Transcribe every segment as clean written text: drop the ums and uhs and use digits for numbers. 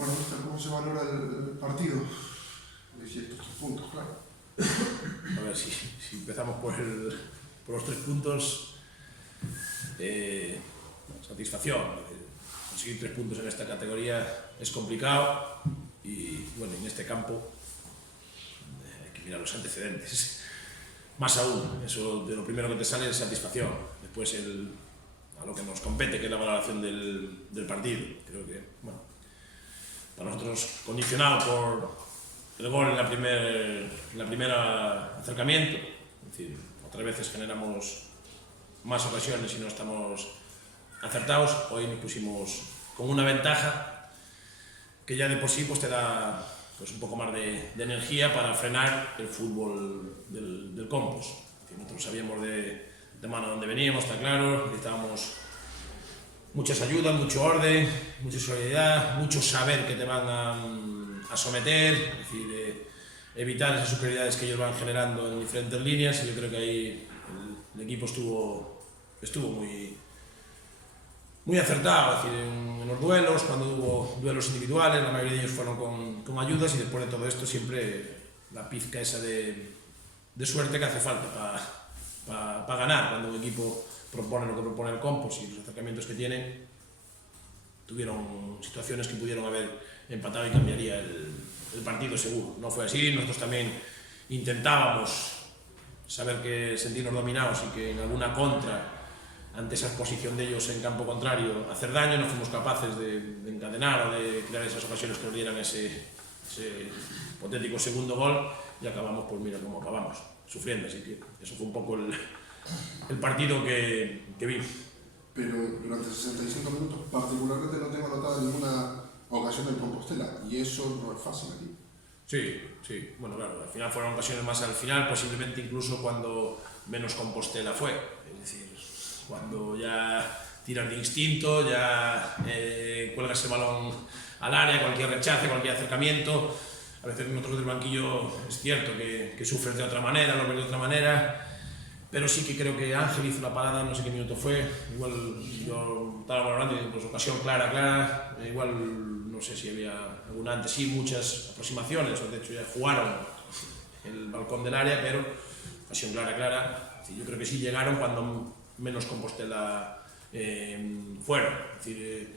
Bueno, ¿cómo se valora el partido? Y estos 3 puntos, claro. A ver, si empezamos por los 3 puntos, satisfacción. Conseguir 3 puntos en esta categoría es complicado y, bueno, en este campo hay que mirar los antecedentes. Más aún, eso de lo primero que te sale es satisfacción. Después a lo que nos compete, que es la valoración del partido. Creo que, bueno, para nosotros condicionado por el gol en la primera acercamiento, es decir, otras veces generamos más ocasiones y no estamos acertados. Hoy nos pusimos con una ventaja que ya de por sí pues te da pues un poco más de energía para frenar el fútbol del Compos. Nosotros sabíamos de mano dónde veníamos, está claro, necesitábamos muchas ayudas, mucho orden, mucha solidaridad, mucho saber que te van a someter, es decir, evitar esas superioridades que ellos van generando en diferentes líneas, y yo creo que ahí el equipo estuvo muy acertado, es decir, en los duelos, cuando hubo duelos individuales, la mayoría de ellos fueron con ayudas, y después de todo esto siempre la pizca esa de suerte que hace falta para ganar. Cuando un equipo propone lo que propone el Compos y los acercamientos que tienen, tuvieron situaciones que pudieron haber empatado y cambiaría el partido seguro. No fue así, nosotros también intentábamos sentirnos dominados y que en alguna contra, ante esa exposición de ellos en campo contrario, hacer daño. No fuimos capaces de encadenar o de crear esas ocasiones que nos dieran ese hipotético segundo gol, y acabamos, pues mira cómo acabamos, sufriendo. Así que eso fue un poco el partido que vi. Pero durante 65 minutos particularmente no tengo anotada ninguna ocasión del Compostela, y eso no es fácil aquí. Sí, bueno, claro, al final fueron ocasiones más al final, posiblemente incluso cuando menos Compostela fue, es decir, cuando ya tiras de instinto, ya cuelgas el balón al área, cualquier rechace, cualquier acercamiento. A veces nosotros del banquillo es cierto que sufres de otra manera, lo ves de otra manera, pero sí que creo que Ángel hizo la parada, no sé qué minuto fue, igual yo estaba valorando, pues ocasión clara, igual no sé si había alguna antes, sí, muchas aproximaciones, de hecho ya jugaron el balcón del área, pero ocasión clara, yo creo que sí llegaron cuando menos Compostela fueron. Es decir,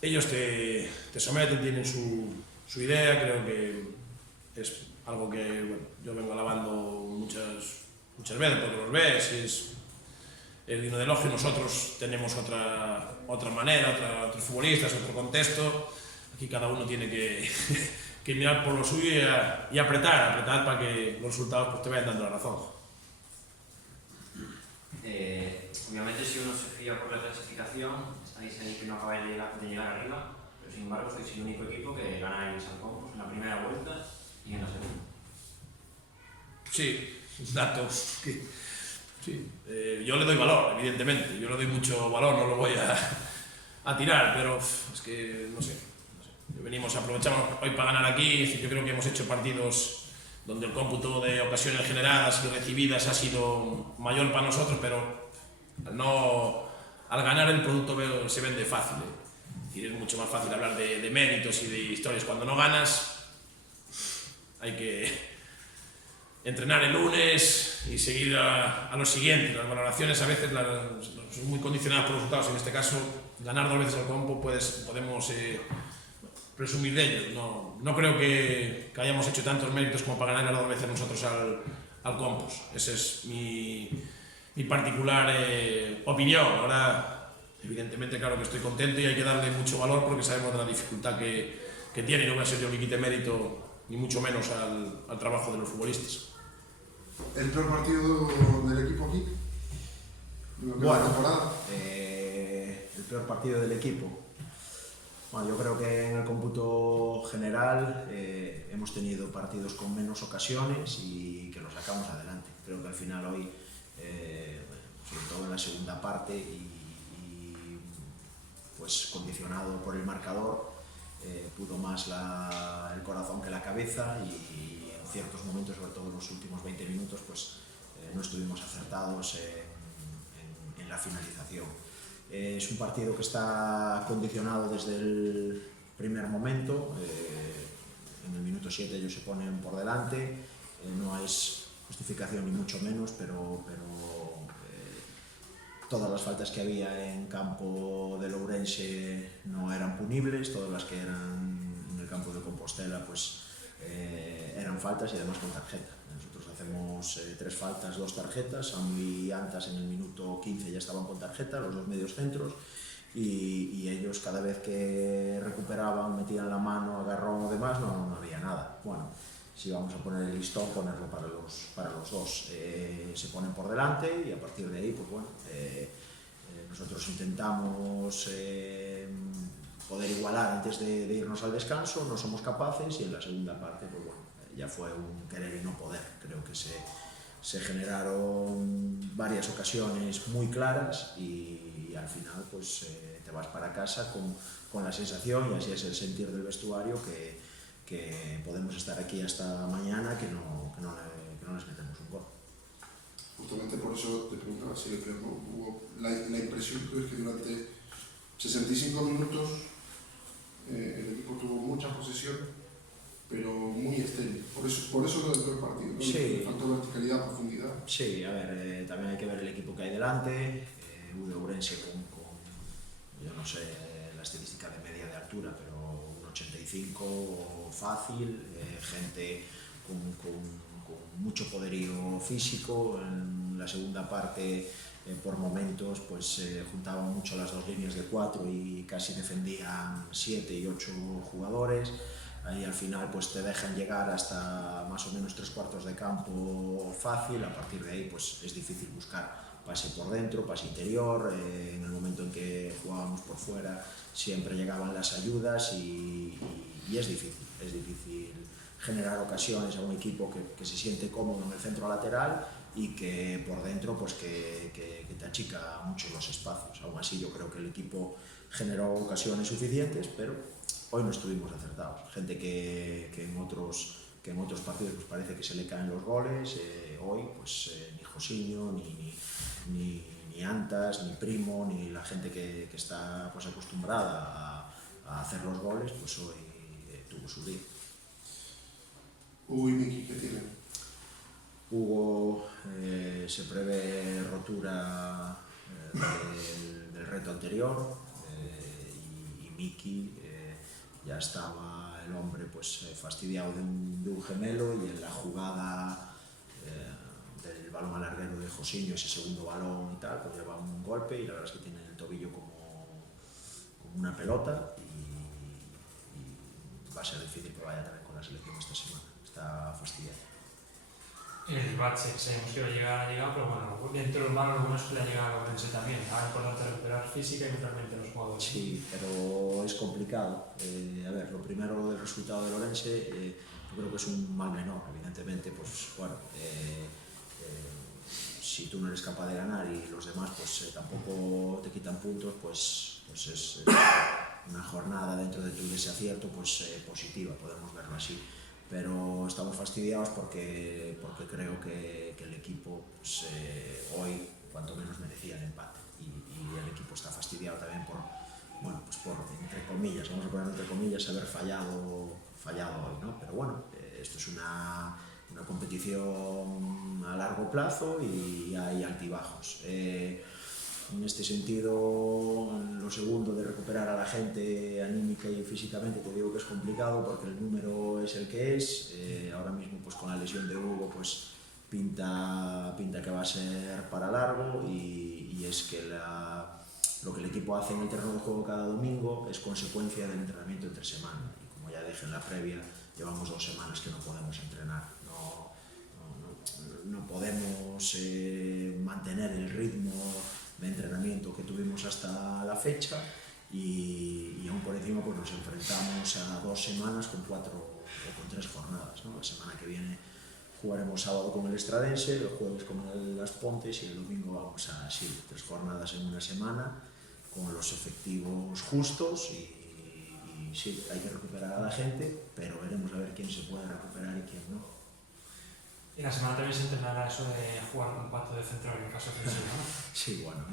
ellos te someten, tienen su idea. Creo que es algo que, bueno, yo vengo alabando muchas veces, porque los ves, es digno de elogio. Nosotros tenemos otra manera, otros futbolistas, otro contexto. Aquí cada uno tiene que mirar por lo suyo y apretar para que los resultados pues te vayan dando la razón. Obviamente, si uno se fía por la clasificación, estáis ahí que no acabáis de llegar arriba, pero sin embargo sois el único equipo que gana en San Compos en la primera vuelta y en la segunda. Sí, un dato que sí, yo le doy valor, evidentemente, yo le doy mucho valor, no lo voy a tirar, pero es que no sé. Aprovechamos hoy para ganar aquí. Yo creo que hemos hecho partidos donde el cómputo de ocasiones generadas y recibidas ha sido mayor para nosotros, pero al ganar el producto se vende fácil. Es decir, es mucho más fácil hablar de méritos y de historias. Cuando no ganas, hay que entrenar el lunes y seguir a lo siguiente. Las valoraciones a veces son muy condicionadas por los resultados. En este caso, ganar 2 veces al Compo podemos presumir de ello. No creo que hayamos hecho tantos méritos como para ganar las 2 veces nosotros al Compos. Esa es mi particular opinión. Ahora, evidentemente, claro que estoy contento y hay que darle mucho valor porque sabemos de la dificultad que tiene. No voy a ser yo que quite mérito, ni mucho menos al trabajo de los futbolistas. ¿El peor partido del equipo aquí? Bueno, el peor partido del equipo. Bueno, yo creo que en el cómputo general hemos tenido partidos con menos ocasiones y que los sacamos adelante. Creo que al final hoy, sobre todo en la segunda parte y pues condicionado por el marcador, pudo más el corazón que la cabeza, y en ciertos momentos, sobre todo en los últimos 20 minutos, pues no estuvimos acertados en la finalización. Es un partido que está condicionado desde primer momento. En el minuto 7 ellos se ponen por delante, no es justificación ni mucho menos, pero todas las faltas que había en campo de Ourense no eran punibles, todas las que eran en el campo de Compostela pues eran faltas y además con tarjeta. Nosotros hacemos 3 faltas, 2 tarjetas. Samu y Antas en el minuto 15 ya estaban con tarjeta, los 2 medios centros, y ellos cada vez que recuperaban, metían la mano, agarrón o demás, no había nada. Bueno, si vamos a poner el listón, ponerlo para los dos. Se ponen por delante y a partir de ahí, pues bueno, nosotros intentamos poder igualar antes de irnos al descanso, no somos capaces, y en la segunda parte, pues bueno, ya fue un querer y no poder. Creo que se generaron varias ocasiones muy claras y al final pues te vas para casa con la sensación, y así es el sentir del vestuario, que podemos estar aquí hasta mañana que no les metemos un gol. Justamente por eso te preguntaba si hubo la impresión que durante 65 minutos el equipo tuvo mucha posesión, pero muy estéril. Por eso lo del peor partido, ¿no? Sí. Faltó verticalidad, profundidad. Sí, a ver, también hay que ver el equipo que hay delante. UD Ourense con, yo no sé la estadística de media de altura, pero un 85 fácil, gente con mucho poderío físico. En la segunda parte, por momentos, pues juntaban mucho las dos líneas de 4 y casi defendían 7 y 8 jugadores. Ahí al final pues te dejan llegar hasta más o menos 3/4 de campo fácil. A partir de ahí pues es difícil buscar pase por dentro, pase interior. En el momento en que jugábamos por fuera siempre llegaban las ayudas y es difícil generar ocasiones a un equipo que se siente cómodo en el centro lateral y que por dentro pues que te achica mucho los espacios. Aún así yo creo que el equipo generó ocasiones suficientes, pero hoy no estuvimos acertados. Gente que en otros partidos pues parece que se le caen los goles. Hoy pues ni Josiño, ni Antas, ni Primo, ni la gente que está pues acostumbrada a hacer los goles, pues hoy tuvo su día. Hugo y Miki, ¿qué tienen? Hugo se prevé rotura del reto anterior, y Miki ya estaba el hombre pues fastidiado de un gemelo, y en la jugada del balón al larguero de Josiño, ese segundo balón y tal, pues lleva un golpe y la verdad es que tiene el tobillo como una pelota, y va a ser difícil que vaya también con la selección esta semana. Está fastidiado. El bache, sabemos que va a llegar, pero bueno, dentro del mar algunos que le ha llegado a Ourense también. Ahora es importante recuperar física y mentalmente los jugadores. Sí, pero es complicado. A ver, lo primero del resultado del Ourense, yo creo que es un mal menor, evidentemente, pues bueno, si tú no eres capaz de ganar y los demás pues tampoco te quitan puntos, pues es una jornada dentro de tu desacierto pues positiva, podemos verlo así. Pero estamos fastidiados porque creo que el equipo pues, hoy cuanto menos merecía el empate, y el equipo está fastidiado también por, entre comillas, vamos a poner entre comillas, haber fallado hoy, ¿no? Pero bueno, esto es una competición a largo plazo y hay altibajos. En este sentido, lo segundo de recuperar a la gente anímica y físicamente, te digo que es complicado porque el número es el que es. Ahora mismo pues con la lesión de Hugo pues pinta que va a ser para largo, y es que lo que el equipo hace en el terreno de juego cada domingo es consecuencia del entrenamiento entre semana, y como ya dije en la previa, llevamos 2 semanas que no podemos entrenar. No podemos mantener el ritmo de entrenamiento que tuvimos hasta la fecha, y aún por encima pues nos enfrentamos a 2 semanas con 4 o con 3 jornadas, ¿no? La semana que viene jugaremos sábado con el Estradense, el jueves con el Las Pontes y el domingo vamos a 3 jornadas en una semana con los efectivos justos, y sí, hay que recuperar a la gente, pero veremos a ver quién se puede recuperar y quién no. Y la semana también se entrenará eso de jugar con 4 de central en caso ofensivo, ¿no? Sí, bueno,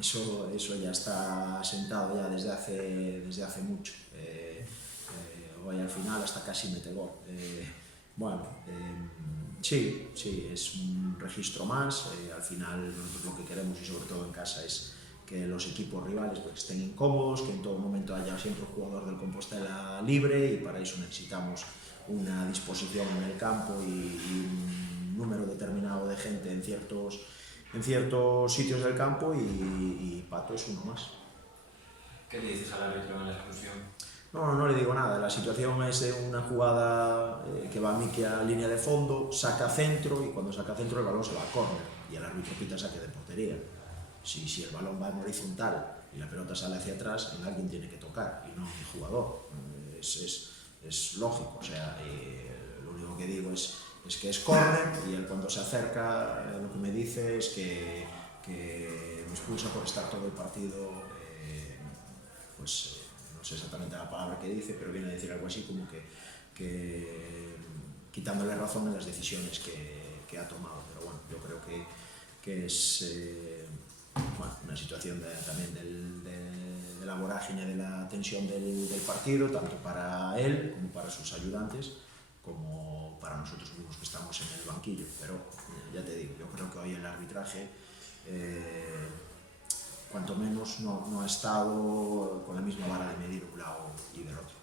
eso ya está sentado ya desde hace mucho. hoy al final hasta casi mete gol. Bueno, sí, es un registro más. Al final nosotros lo que queremos, y sobre todo en casa, es que los equipos rivales pues, estén incómodos, que en todo momento haya siempre un jugador del Compostela libre, y para eso necesitamos una disposición en el campo y un número determinado de gente en ciertos sitios del campo, y Pato es uno más. ¿Qué le dices al árbitro en la expulsión? No le digo nada. La situación es una jugada que va a Miki a línea de fondo, saca centro, y cuando saca centro el balón se va a córner y el árbitro pita saque de portería. Si el balón va en horizontal y la pelota sale hacia atrás, alguien tiene que tocar y no el jugador. Es lógico. O sea, lo único que digo es que es córner, y él cuando se acerca lo que me dice es que me expulsa por estar todo el partido, no sé exactamente la palabra que dice, pero viene a decir algo así como que quitándole razón en las decisiones que ha tomado. Pero bueno, yo creo que es una situación también de la vorágine, de la tensión del partido, tanto para él como para sus ayudantes, como para nosotros mismos que estamos en el banquillo. Pero ya te digo, yo creo que hoy el arbitraje cuanto menos no ha estado con la misma vara de medir un lado y del otro.